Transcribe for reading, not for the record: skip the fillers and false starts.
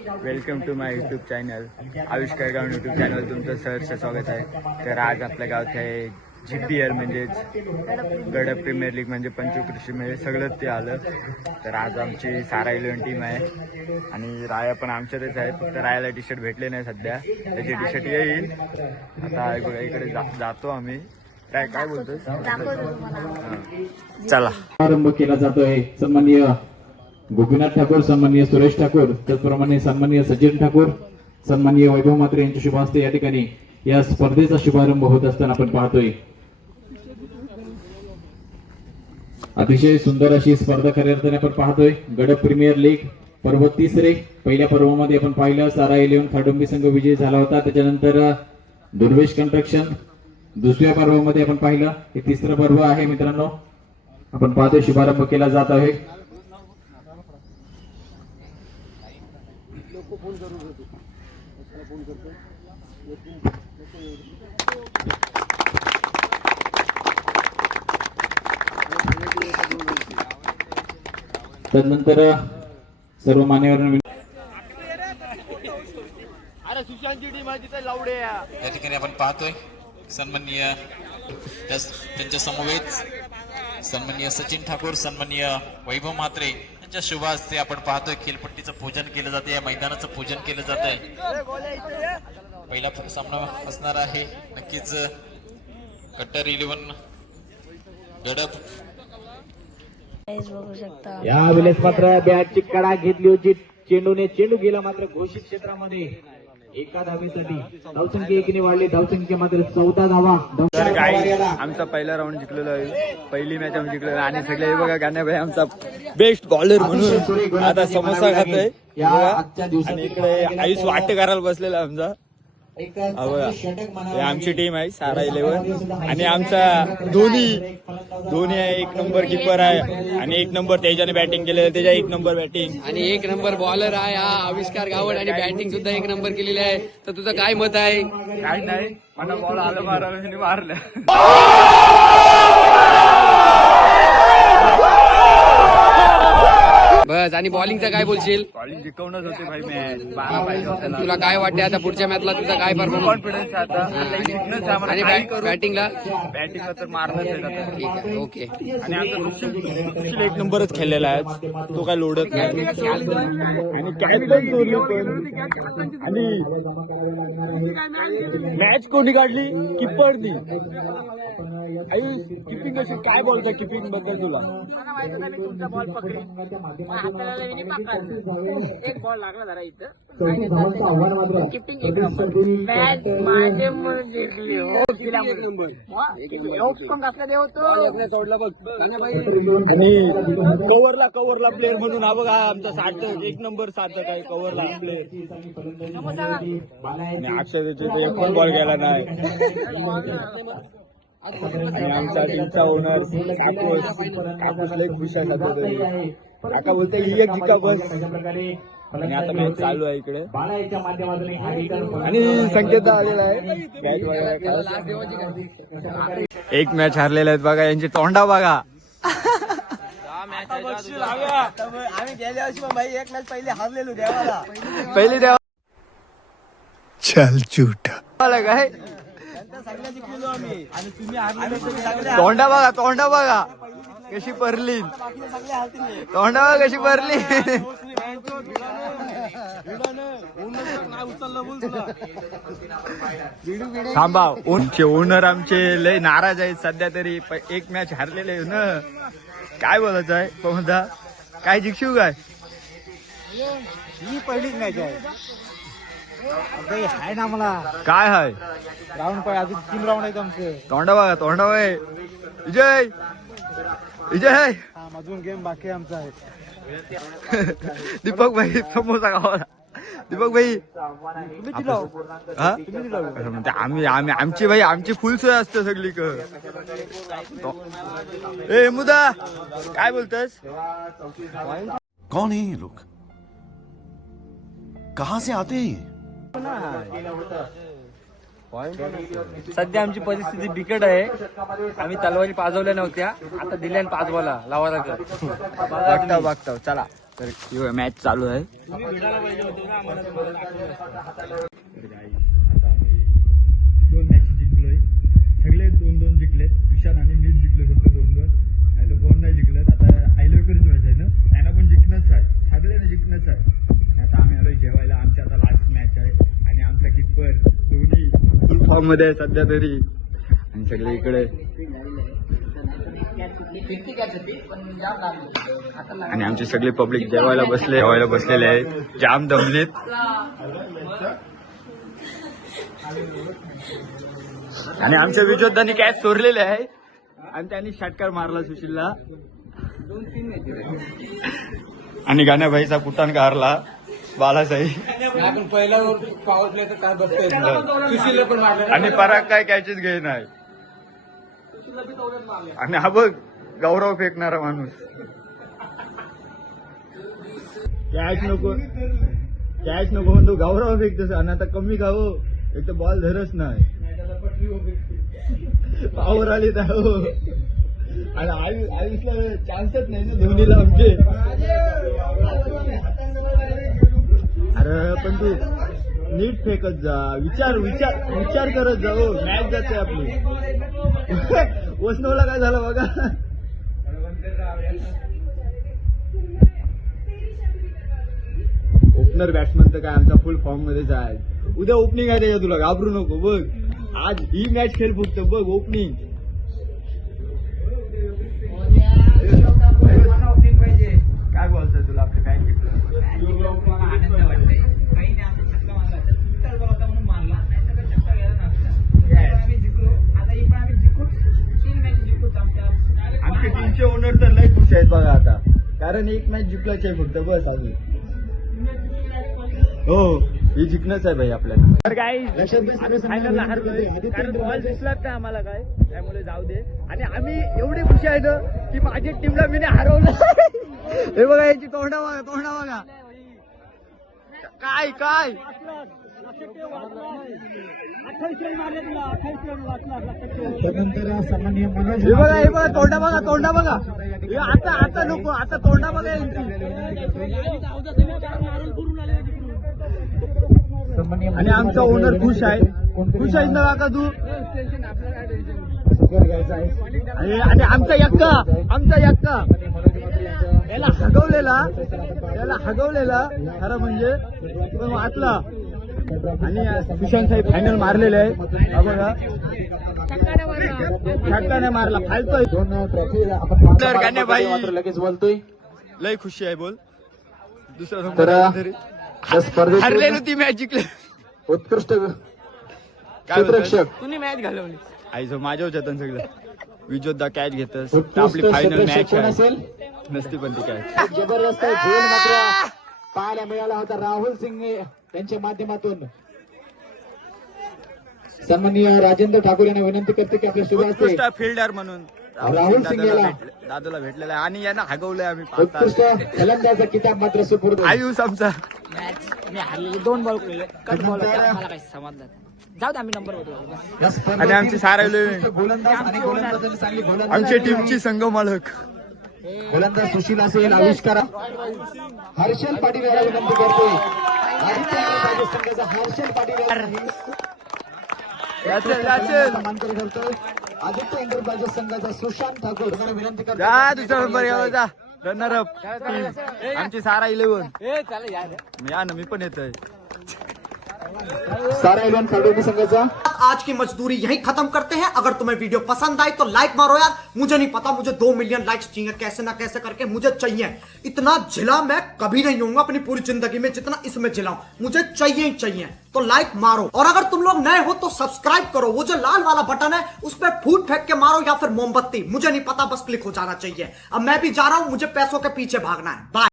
Welcome to my YouTube channel. आविष्कार गाव YouTube channel तुमचं सहर्ष स्वागत आहे. तर आज आपल्या गावात आहे GPL म्हणजेच गड प्रीमियर लीग म्हणजे पंचकृषी म्हणजे सगळंच ते आलं. तर आज आमची सारा 11 टीम आहे आणि राया पण आमच्यातच आहे. फक्त रायाला टी शर्ट भेटले नाही सध्या, त्याची टी शर्ट येईल आता. बघा इकडे जातो आम्ही. काय बोलतोय चला. आरंभ केला जातोय. सन्माननीय गोपीनाथ ठाकूर, सन्माननीय सुरेश ठाकूर, त्याचप्रमाणे सन्माननीय सचिन ठाकूर, सन्माननीय वैभव म्हात्रे यांच्या शुभ हस्ते या ठिकाणी या स्पर्धेचा शुभारंभ होत असताना आपण पाहतोय. अतिशय सुंदर अशी स्पर्धा खऱ्या अर्थाने आपण पाहतोय. गड प्रीमियर लीग पर्व तिसरे. पहिल्या पर्वामध्ये आपण पाहिलं सारा 11 खाडुंबी संघ विजयी झाला होता. त्याच्यानंतर दुर्वेश कन्स्ट्रक्शन दुसऱ्या पर्वामध्ये आपण पाहिलं. हे तिसरं पर्व आहे मित्रांनो. आपण पाहतोय शुभारंभ केला जात आहे. तदनंतर सर्व मान्यवरांना या ठिकाणी आपण पाहतोय सन्माननीय त्यांच्या समवेत सन्माननीय सचिन ठाकूर, सन्माननीय वैभव म्हात्रे यांच्या शुभ हस्ते आपण पाहतोय खेळपट्टीचं पूजन केलं जाते. या मैदानाचं पूजन केलं जात आहे. पहिला सामना असणार आहे नक्कीच कट्टर 11 गडप. बघू शकता या वेळेस मात्र बॅटची कडा घेतली होती. चेंडू गेला मात्र घोषित क्षेत्रामध्ये एका धावेसाठी धावसंख्या 1ने वाढली. धावसंख्या मात्र 14 धावा. तर गाईस आमचा पहिला राऊंड जिंकलेला आहे. पहिली मॅच आम्ही जिंकलेलो आणि सगळे बघा गाण्या भाई आमचा बेस्ट बॉलर म्हणून आता समोसा खातोय. आणि इकडे आयुष वाटे करायला बसलेला आमचा. आमची टीम आहे सारा 11 आणि आमचा धोनी आहे. 1 नंबर किपर आहे आणि 1 नंबर त्याच्याने बॅटिंग केलेलं. त्याच्या 1 नंबर बॅटिंग आणि 1 नंबर बॉलर आहे हा आविष्कार गावड आणि बॅटिंग सुद्धा 1 नंबर केलेली आहे. तर तुझं काय मत आहे? काय नाही, मला बॉल आलं मारलं. बस. आणि बॉलिंगचं काय बोलशील? बॉलिंग जिंकवणच होते भाई मॅच. 12 पाहिजे. तुला काय वाटते आता पुढच्या मॅचला तुझा काय परफॉर्मन्स? कॉन्फिडन्स आता आणि बॅटिंगला बॅटिंगला तर मारलंच आहे. ठीक आहे, ओके. आणि आमचा 1 नंबरच खेळलेला आहे. तो काय लोडत नाही आणि कॅच पण चोरली पण. आणि मॅच कोणी काढली? किपरनी. किपिंग कशी काय बोलता किपिंग बद्दल तुला? एक बॉल लागला जरा इथं. कव्हरला प्लेअर म्हणून हा बघा आमचा 60 1 नंबर सार्थक आहे. कव्हरला प्लेअर अक्षय एक बॉल गेला नाही. आणि आमचा टीमचा ओनर कापूस लय खुश आहे. काका बोलते ही एक जिंका बस. आणि आता मॅच चालू आहे इकडे आणि संकेत आलेला आहे. एक मॅच हारलेला आहेत बघा. यांची तोंडा बघा. आम्ही गेल्या वर्षी भाई 1 मॅच पहिले हारलेलो देवाला. पहिली देवा चल झूठा काय सगळ्या जिंकलेलो आम्ही. आणि तुम्ही तोंडा बघा कशी परली. तोंडा बघा कशी परली. थांबा. ओनर आमचे लय नाराज आहेत सध्या तरी. 1 मॅच हारलेले ना. काय बोलायचं आहे पमदा? काय जिंकशीव काय? ही पहिलीच मॅच आहे ना मला. काय हाय राऊंड पाहिजे अजून 3 राऊंड आहेत आमचे. तोंडा बघा विजय अजून गेम बाकी आमचा आहे. दीपक भाई समोसा खावा. दीपक भाई आमची भाई आमची फुल सोय असते सगळी. ए मुदा काय बोलतोस? कौन है ये लोग? कहां से आते हैं? सध्या आमची परिस्थिती बिकट आहे. आम्ही तलवारी पाजवल्या नव्हत्या, आता दिल्या 5 बॉला लावा लागत. बघताव चला. तर मॅच चालू आहे. तर guys, आता आम्ही 2 मॅच जिंकलोय. सगळे 2-2 जिंकलेत. सुशांत आणि मीच जिंकलो फक्त 2-2. नाही तर कोण नाही जिंकलं. आता आयलोकरच मॅच आहे ना, त्यांना पण जिंकणंच आहे, सगळ्यांना जिंकणंच आहे. आणि आता आम्ही आलोय जेवायला. आमची आता लास्ट मॅच आहे आणि आमचा किपर दोन्ही फुल फॉर्म मध्ये आहे सध्या तरी. आणि सगळे इकडे आणि आमचे सगळे पब्लिक जेवायला बसलेले आहेत. जाम दमलेत. आणि आमच्या विजोद्धांनी कॅच चोरलेले आहे आणि त्यांनी षटकार मारला सुशीलला. आणि गाण्याबाईचा कुटाण गारला बालासाई. आणि पराग काय कॅचेस घेत नाही. आणि हा बघ गौरव फेकणारा माणूस. कॅच नको म्हणतो, गौरव फेकतोस. आणि आता कमी गाव एक तर बॉल धरच नाही. पावर आली तर हो. आणि आयुषला चान्सच नाही ना धोनीला आमचे. अरे पण तू नीट फेकत जा, विचार करत जा. हो मॅच जाते आपली. वैष्णवला काय झालं बघा. ओपनर बॅट्समन तर काय आमचा फुल फॉर्म मध्येच आहे. उद्या ओपनिंग आहे त्याच्या, तुला घाबरू नको. बघ आज ही मॅच खेळ फक्त बघ ओपनिंग. काय बोलतोय तुला आपलं काय जिंकलं. आनंद वाटतोय. काही नाही, आमचा छक्का मारला असेल. तुमचाच बॉल होता म्हणून मारला, नाही तर छक्का गेला नसता. आम्ही जिंकलो. आता ही पण आम्ही जिंकूच, 3 मॅच जिंकूच. आमच्या टीमचे ओनर तर लय खुश आहेत बघा आता, कारण 1 मॅच जिंकलाच आहे फक्त बस. आम्ही हो हे जिंकणंच आहे भाई आपल्याला. तर काय फायनलला हारलोय कारण बॉल दिसलाच नाही आम्हाला काय, त्यामुळे जाऊ दे. आणि आम्ही एवढी खुशी आहे ना की माझ्या टीमला मी हरवलं. हे बघा याची तोंडा बघा काय काय. हे बघा तोंडा बघा. आता नको, आता तोंडा बघा यांची. आणि आमचा ओनर खुश आहे ना काका तू. आणि आमचा यक्का याला हगवलेला खरं म्हणजे पण वाचला. आणि सुशांत साहेब फायनल मारलेले आहे बघा. छक्का नाही मारला, फालतोय. लगेच बोलतोय. लय खुशी आहे बोल. दुसरा तर तरी या स्पर्धेत हरले ना ती मॅच जिंकले. उत्कृष्ट क्षेत्ररक्षक तुम्ही मॅच घालवली. आईजो माझ्या जतन सगळं. विजोद्धा कॅच घेतस. उत्कृष्ट आपली फायनल मॅच क्षेत्ररक्षक कोण आहे. असेल. नसती पण ती कॅच. एक जबरदस्त गोल मात्र पाहायला मिळाला होता राहुल सिंग यांच्या माध्यमातून. सन्माननीय राजेंद्र ठाकूर यांना विनंती करते की आपल्या शुभ हस्ते उत्कृष्ट फिल्डर म्हणून राहुल सिंग याला दादाला भेटलेला आहे. आणि यांना हगवलंय आम्ही. उत्कृष्ट फलंदाजा किताब मात्र सुपूर्द. आयुष आमचा मॅच मी हरलेले 2 बॉल केले. कट बॉल होते, आम्हाला काही समाधान. जाऊ दे, आम्ही नंबर होतो. आणि आमची सारावले गोलंदाज आणि गोलंदाजांनी चांगली गोलंदाज. आमच्या टीमची संघ मालक गोलंदाज सुशील असेल. आविष्कार हर्षल पाटील याला विनंती करतोय. आदित्य राजे संघाचा हर्षल पाटील मानकरी करतोय. आदित्य एंटरप्राइजेस संघाचा सुशांत ठाकूर यांना विनंती करतोय. जा दुसरा नंबर घ्यावा जा. रनर अप आमची सारा 11. या ना मी पण येतोय. सारा 11 खरडोबी संघाचा. आज की मजदूरी यही खत्म करते हैं। अगर तुम्हें वीडियो पसंद आई तो लाइक मारो यार। मुझे नहीं पता, मुझे 2 मिलियन लाइक्स चाहिए, कैसे ना कैसे करके मुझे चाहिए। इतना झिला मैं कभी नहीं होऊंगा अपनी पूरी जिंदगी में जितना इसमें झिलाऊं, मुझे चाहिए ही चाहिए। तो लाइक मारो, और अगर तुम लोग नए हो तो सब्सक्राइब करो। वो जो लाल वाला बटन है उस पर फूट फेंक के मारो या फिर मोमबत्ती, मुझे नहीं पता, बस क्लिक हो जाना चाहिए। अब मैं भी जा रहा हूं, मुझे पैसों के पीछे भागना है। बाय।